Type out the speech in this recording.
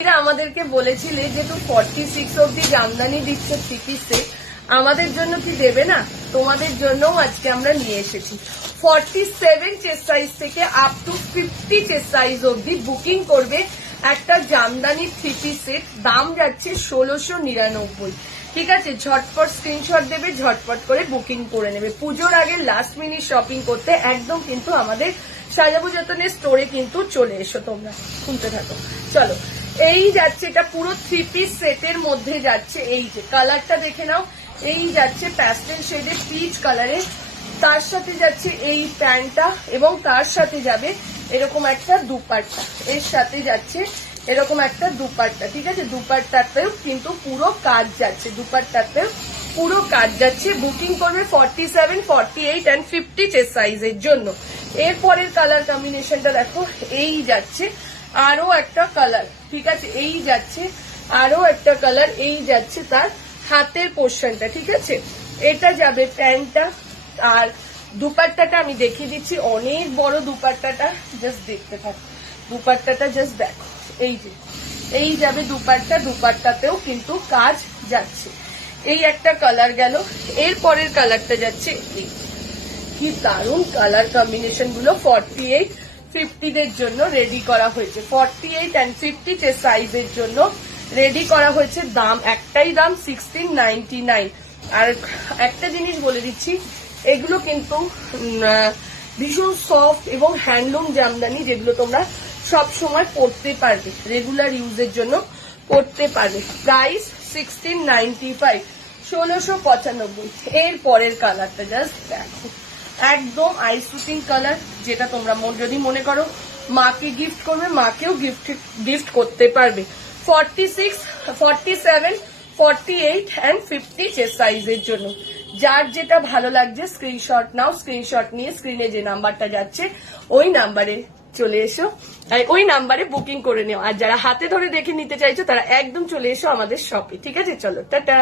আমাদেরকে বলেছিলে যে তো 46 অব্দি জামদানি দিচ্ছে থ্রি পিসে, আমাদের জন্য কি দেবে না? তোমাদের জন্যও আজকে আমরা নিয়ে এসেছি 47 চেস্ট সাইজ থেকে আপ টু 50 চেস্ট সাইজ অব্দি বুকিং করবে একটা জামদানি থ্রি পিস সেট। দাম যাচ্ছে 1699। ঠিক আছে, ঝটপট স্ক্রিনশট দেবে, ঝটপট করে বুকিং করে নেবে। পুজোর আগে লাস্ট মিনিট শপিং করতে একদম কিন্তু আমাদের সাজাবো যতনের স্টোরে কিন্তু চলে এসো তোমরা। শুনতে থাকো, চলো। এই যাচ্ছে, এটা পুরো থ্রি পিস সেটের মধ্যে যাচ্ছে। এই যে কালারটা দেখে নাও, এই যাচ্ছে প্যাস্টেল শেডে পিচ কালারে, তার সাথে যাচ্ছে এই প্যান্টটা এবং তার সাথে যাবে এরকম একটা দুপাট্টা, এর সাথে যাচ্ছে এরকম একটা দুপাট্টা। ঠিক আছে, দুপাট্টাতেও কিন্তু পুরো কাজ যাচ্ছে, দুপাট্টাতেও পুরো কাজ যাচ্ছে। বুকিং করবে 47, 48 and 50 চেস্ট সাইজের জন্য। এরপরের কালার কম্বিনেশনটা দেখো, এই যাচ্ছে আরো একটা কালার। ঠিক আছে, এই যাচ্ছে আরো একটা কালার, এই যাচ্ছে তার হাতের পোর্শনটা। ঠিক আছে, এটা যাবে প্যান্টটা আর দুপাট্টাটা আমি দেখিয়ে দিচ্ছি। অনেক বড় দুপাট্টাটা, জাস্ট দেখতে থাকো, দুপাট্টাটা জাস্ট দেখো। এই যে এই যাবে দুপাট্টা, দুপাট্টাতেও কিন্তু কাজ যাচ্ছে। এই একটা কালার গেল, এর পরের কালারটা যাচ্ছে এই। কি দারুণ কালার কম্বিনেশন গুলো 48, 50 দের জন্য রেডি করা হয়েছে। 48 and 50 চেস্ট সাইজের জন্য রেডি করা হয়েছে। দাম একটাই, দাম 1699। আর একটা জিনিস বলে দিচ্ছি, এগুলো কিন্তু ভীষণ সফট এবং হ্যান্ডলুম জামদানি, যেগুলো তোমরা সব সময় পরতে পারবে, রেগুলার ইউজের জন্য পরতে পারবে। প্রাইস 1695, 1695। এর পরের কালারটা জাস্ট দেখো, একদম আই শুটিং কালার, যেটা তোমরা যদি মনে করো মাকে গিফট করবে, মাকেও গিফট করতে পারবে। 46, 47, 48 and 50 চেস্ট সাইজের জন্য। যার যেটা ভালো লাগছে স্ক্রিনশট নাও, স্ক্রিনশট নিয়ে স্ক্রিনে যে নাম্বারটা যাচ্ছে ওই নাম্বারে চলে এসো, ওই নাম্বারে বুকিং করে নিও। আর যারা হাতে ধরে দেখে নিতে চাইছো তারা একদম চলে এসো আমাদের শপে। ঠিক আছে, চলো টাটা।